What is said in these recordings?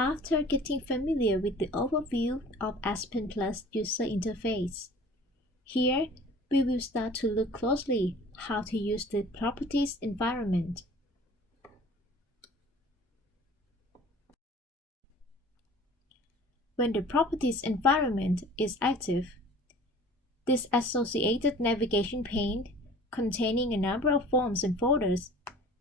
After getting familiar with the overview of ASPEN Plus user interface, here we will start to look closely how to use the properties environment. When the properties environment is active, this associated navigation pane containing a number of forms and folders,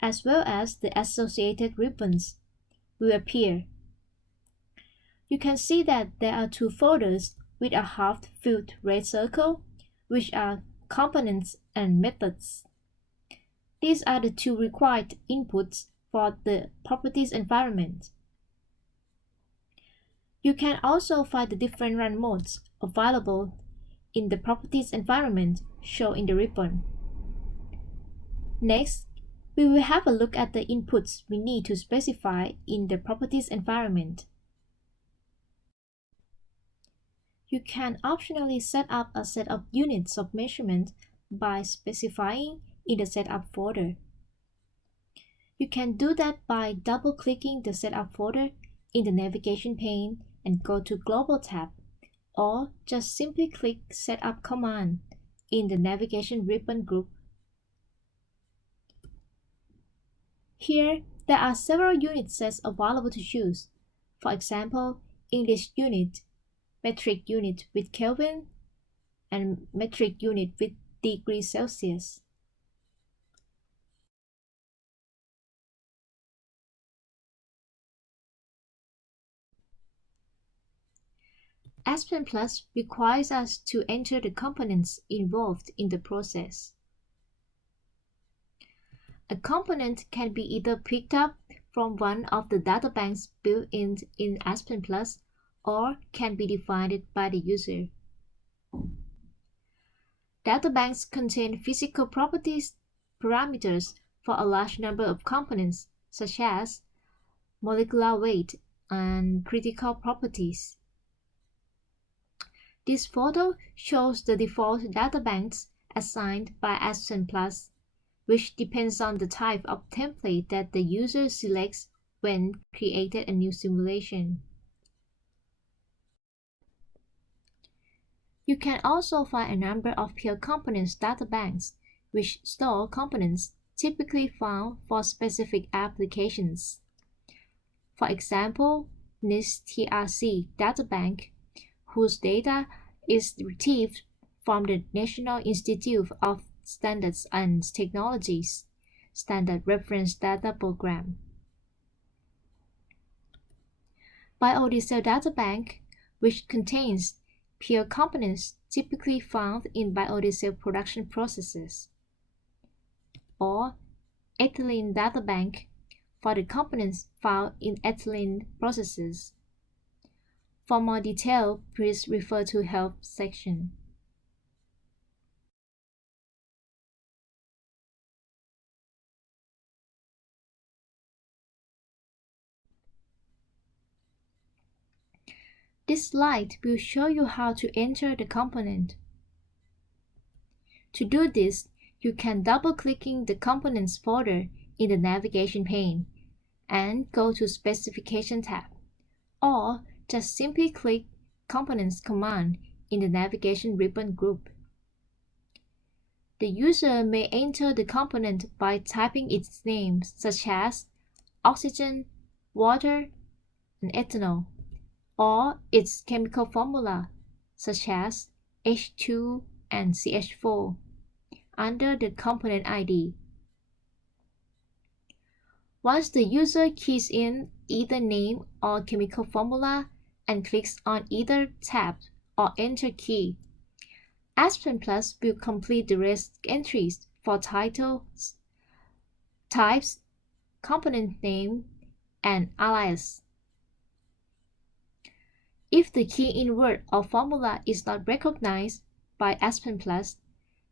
as well as the associated ribbons, will appear. You can see that there are two folders with a half-filled red circle, which are components and methods. These are the two required inputs for the properties environment. You can also find the different run modes available in the properties environment shown in the ribbon. Next, we will have a look at the inputs we need to specify in the properties environment. You can optionally set up a set of units of measurement by specifying in the Setup folder. You can do that by double-clicking the Setup folder in the navigation pane and go to Global tab, or just simply click Setup command in the navigation ribbon group. Here, there are several unit sets available to choose. For example, English unit, metric unit with Kelvin, and metric unit with degrees Celsius. ASPEN Plus requires us to enter the components involved in the process. A component can be either picked up from one of the databanks built in ASPEN Plus or can be defined by the user. Databanks contain physical properties parameters for a large number of components, such as molecular weight and critical properties. This photo shows the default databanks assigned by ASPEN Plus, which depends on the type of template that the user selects when created a new simulation. You can also find a number of pure components databanks, which store components typically found for specific applications. For example, NIST-TRC databank, whose data is retrieved from the National Institute of Standards and Technologies Standard Reference Data Program. Biodiesel databank, which contains pure components typically found in biodiesel production processes, or ethylene databank for the components found in ethylene processes. For more detail, please refer to Help section. This slide will show you how to enter the component. To do this, you can double-clicking the Components folder in the navigation pane and go to Specification tab, or just simply click Components command in the navigation ribbon group. The user may enter the component by typing its name, such as oxygen, water, and ethanol, or its chemical formula, such as H2 and CH4, under the component ID. Once the user keys in either name or chemical formula and clicks on either Tab or Enter key, ASPEN Plus will complete the rest entries for titles, types, component name, and alias. If the key-in word or formula is not recognized by ASPEN Plus,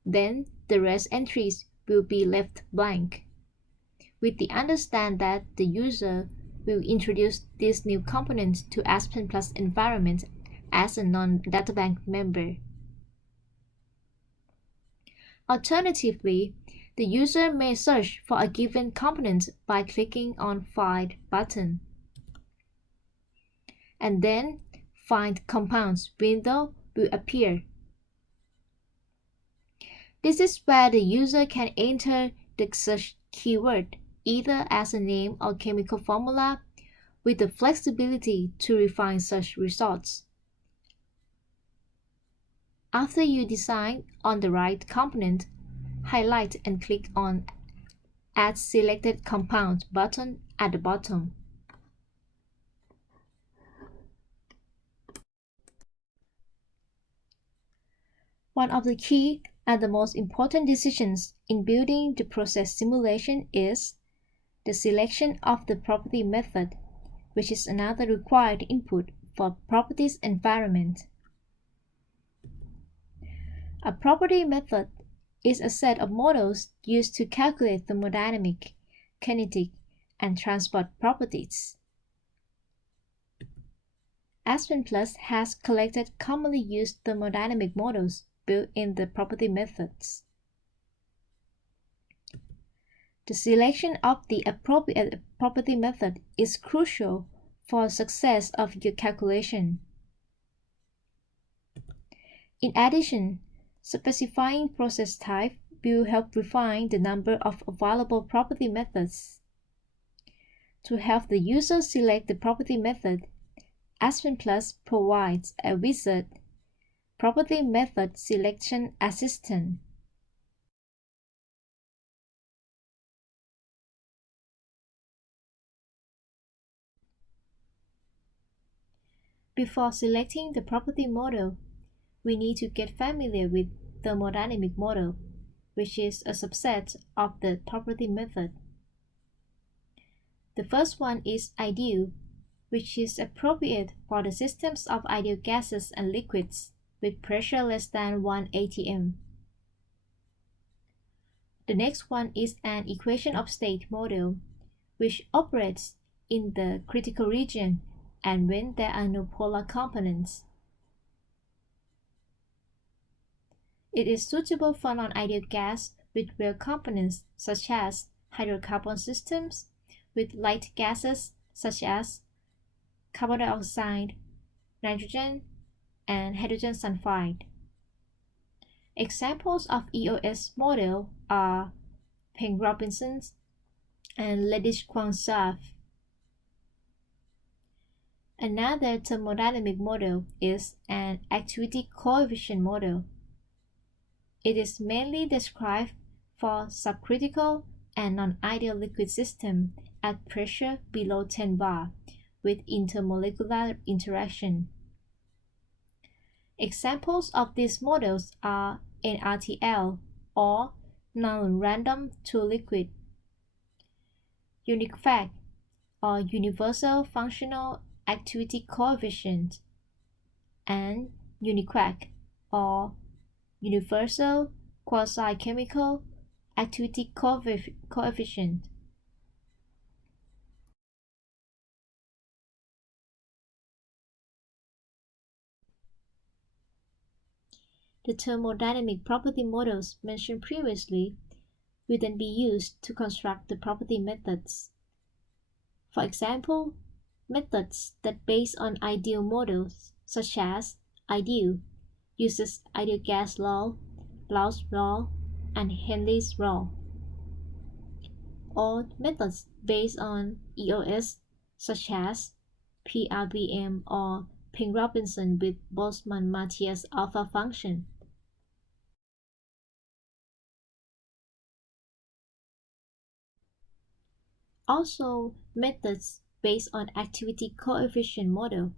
then the rest entries will be left blank, with the understand that the user will introduce this new component to ASPEN Plus environment as a non-databank member. Alternatively, the user may search for a given component by clicking on Find button. and then Find Compounds window will appear. This is where the user can enter the search keyword either as a name or chemical formula with the flexibility to refine search results. After you decide on the right component, highlight and click on Add Selected Compound button at the bottom. One of the key and the most important decisions in building the process simulation is the selection of the property method, which is another required input for properties environment. A property method is a set of models used to calculate thermodynamic, kinetic, and transport properties. ASPEN Plus has collected commonly used thermodynamic models built in the property methods. The selection of the appropriate property method is crucial for success of your calculation. In addition, specifying process type will help refine the number of available property methods. To help the user select the property method, ASPEN Plus provides a wizard, Property Method Selection Assistant. Before selecting the property model, we need to get familiar with the thermodynamic model, which is a subset of the property method. The first one is ideal, which is appropriate for the systems of ideal gases and liquids with pressure less than 1 atm. The next one is an equation of state model, which operates in the critical region and when there are no polar components. It is suitable for non-ideal gas with real components such as hydrocarbon systems with light gases such as carbon dioxide, nitrogen, and hydrogen sulfide. Examples of EOS model are Penn-Robinson's and Ledisch-Quang-Sav. Another thermodynamic model is an activity coefficient model. It is mainly described for subcritical and non-ideal liquid systems at pressure below 10 bar with intermolecular interaction. Examples of these models are NRTL or non-random two-liquid, UNIFAC or Universal Functional Activity Coefficient, and UNIQUAC or Universal Quasi-Chemical Activity Coefficient. The thermodynamic property models mentioned previously will then be used to construct the property methods. For example, methods that base on ideal models, such as ideal, uses ideal gas law, Blau's law, and Henle's law. Or methods based on EOS, such as PRBM or Penn-Robinson with Boltzmann-Mathias alpha function. Also, methods based on activity coefficient model,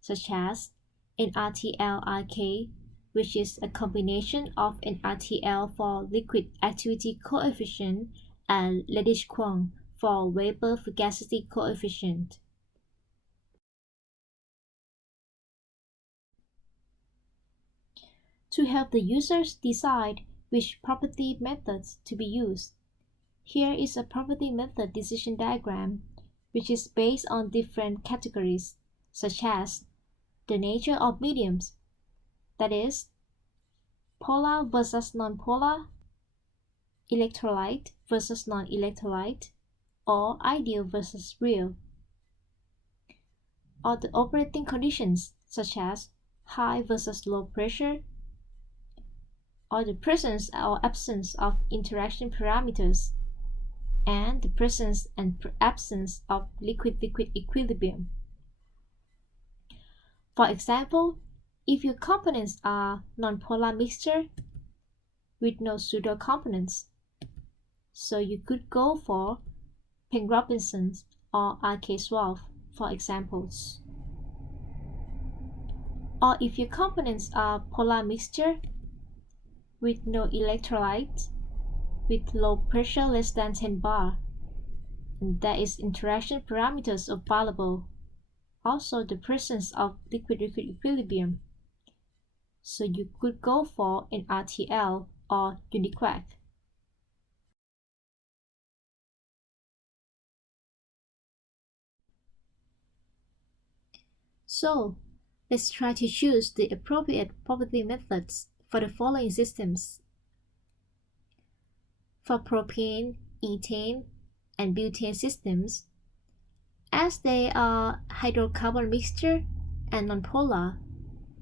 such as NRTL-RK, which is a combination of NRTL for liquid activity coefficient and Ledisch-Quang for vapor fugacity coefficient. To help the users decide which property methods to be used, here is a property method decision diagram, which is based on different categories, such as the nature of mediums, that is, polar versus nonpolar, electrolyte versus non-electrolyte, or ideal versus real. or the operating conditions such as high versus low pressure, or the presence or absence of interaction parameters, and the presence and absence of liquid-liquid equilibrium. For example, if your components are nonpolar mixture with no pseudo-components, so you could go for Penn-Robinson or RK-12 for examples. Or if your components are polar mixture with no electrolyte, with low pressure less than 10 bar, and there is interaction parameters available, also the presence of liquid-liquid equilibrium, so you could go for an RTL or uniquac. So, let's try to choose the appropriate property methods for the following systems. For propane, ethane, and butane systems, as they are hydrocarbon mixture and nonpolar,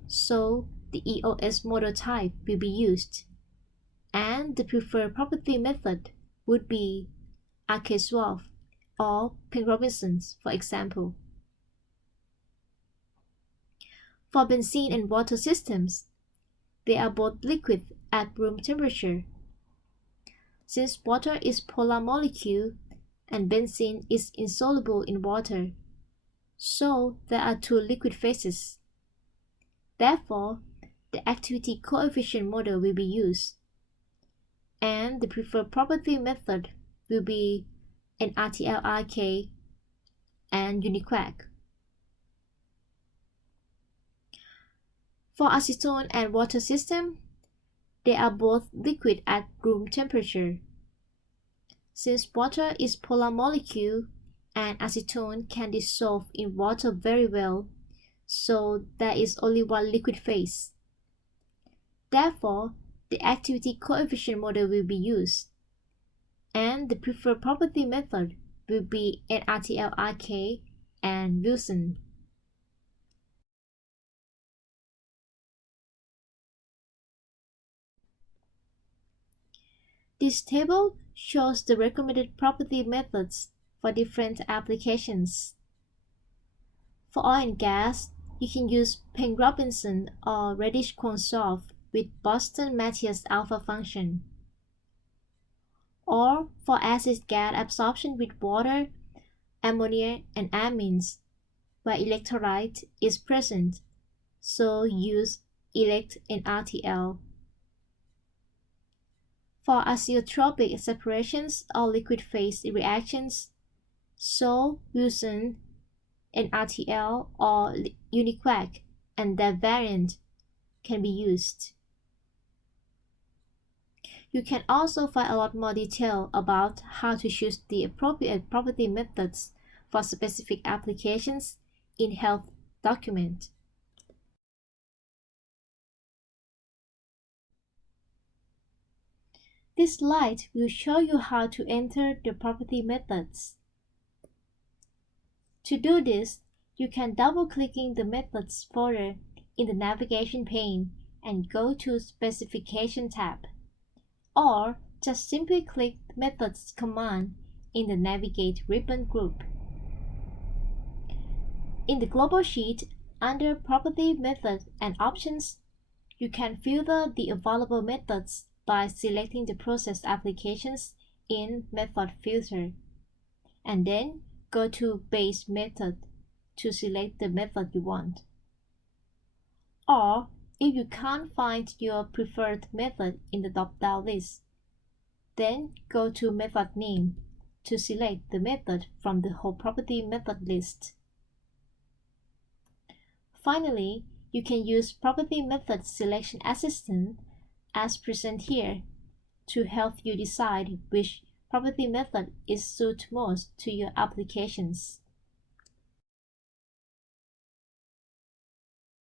so the EOS model type will be used, and the preferred property method would be RK-12 or Penn-Robinson, for example. For benzene and water systems, they are both liquid at room temperature. Since water is polar molecule and benzene is insoluble in water, so there are two liquid phases. Therefore, the activity coefficient model will be used, and the preferred property method will be an RTL-RK and uniquac. For acetone and water system, they are both liquid at room temperature. Since water is polar molecule and acetone can dissolve in water very well, so there is only one liquid phase. Therefore, the activity coefficient model will be used, and the preferred property method will be an RTL-RK and Wilson. This table shows the recommended property methods for different applications. For oil and gas, you can use Penn-Robinson or Reddish-Quansoff with Boston-Matthias alpha function. Or for acid gas absorption with water, ammonia, and amines, where electrolyte is present, so use elect and RTL. For azeotropic separations or liquid phase reactions, so Wilson and RTL or uniquac and their variant can be used. You can also find a lot more detail about how to choose the appropriate property methods for specific applications in health document. This slide will show you how to enter the property methods. To do this, you can double-clicking the Methods folder in the navigation pane and go to Specification tab, or just simply click Methods command in the Navigate ribbon group. In the global sheet, under Property Method and Options, you can filter the available methods by selecting the process applications in Method Filter, and then go to Base Method to select the method you want. Or, if you can't find your preferred method in the drop-down list, then go to Method Name to select the method from the whole property method list. Finally, you can use Property Method Selection Assistant as present here to help you decide which property method is suited most to your applications.